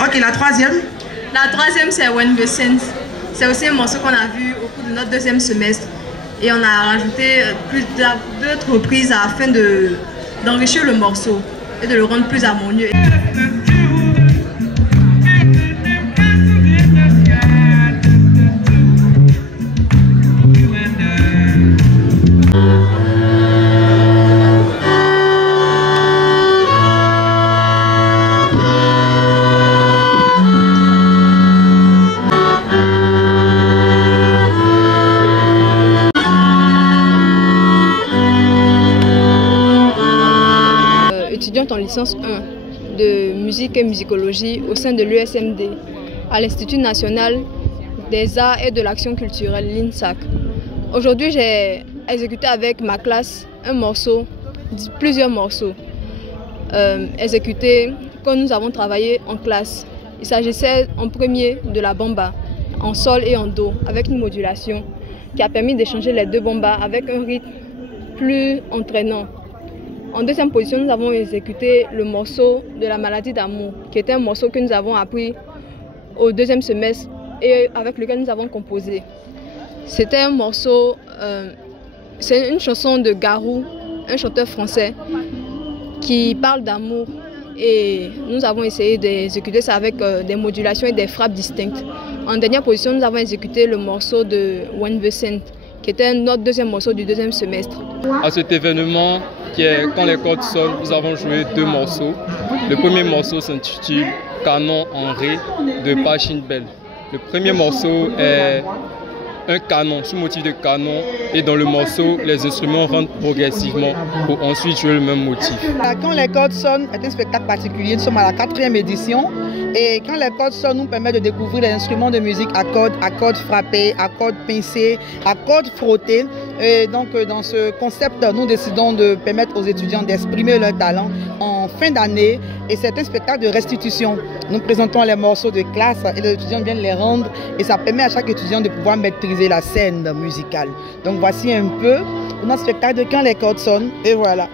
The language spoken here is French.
Ok, la troisième? La troisième, c'est When the Saints. C'est aussi un morceau qu'on a vu au cours de notre deuxième semestre. Et on a rajouté d'autres reprises afin d'enrichir le morceau et de le rendre plus harmonieux. Étudiante en licence 1 de musique et musicologie au sein de l'USMD à l'Institut national des arts et de l'action culturelle, l'INSAC. Aujourd'hui, j'ai exécuté avec ma classe plusieurs morceaux exécutés que nous avons travaillé en classe. Il s'agissait en premier de la bomba en sol et en do avec une modulation qui a permis d'échanger les deux bombas avec un rythme plus entraînant. En deuxième position, nous avons exécuté le morceau de la maladie d'amour, qui était un morceau que nous avons appris au deuxième semestre et avec lequel nous avons composé. C'était un morceau, c'est une chanson de Garou, un chanteur français qui parle d'amour. Et nous avons essayé d'exécuter ça avec des modulations et des frappes distinctes. En dernière position, nous avons exécuté le morceau de When the Saints, qui était notre deuxième morceau du deuxième semestre. À cet événement, qui est Quand les cordes sonnent, nous avons joué deux morceaux. Le premier morceau s'intitule Canon en Ré de Pachelbel. Le premier morceau est un canon, sous motif de canon, et dans le morceau, les instruments rentrent progressivement pour ensuite jouer le même motif. Quand les cordes sonnent est un spectacle particulier, nous sommes à la 4e édition. Et quand les cordes sonnent nous permet de découvrir les instruments de musique à cordes frappées, à cordes pincées, à cordes frottées. Et donc dans ce concept, nous décidons de permettre aux étudiants d'exprimer leur talent en fin d'année. Et c'est un spectacle de restitution. Nous présentons les morceaux de classe et les étudiants viennent les rendre. Et ça permet à chaque étudiant de pouvoir maîtriser la scène musicale. Donc voici un peu notre spectacle de Quand les cordes sonnent. Et voilà.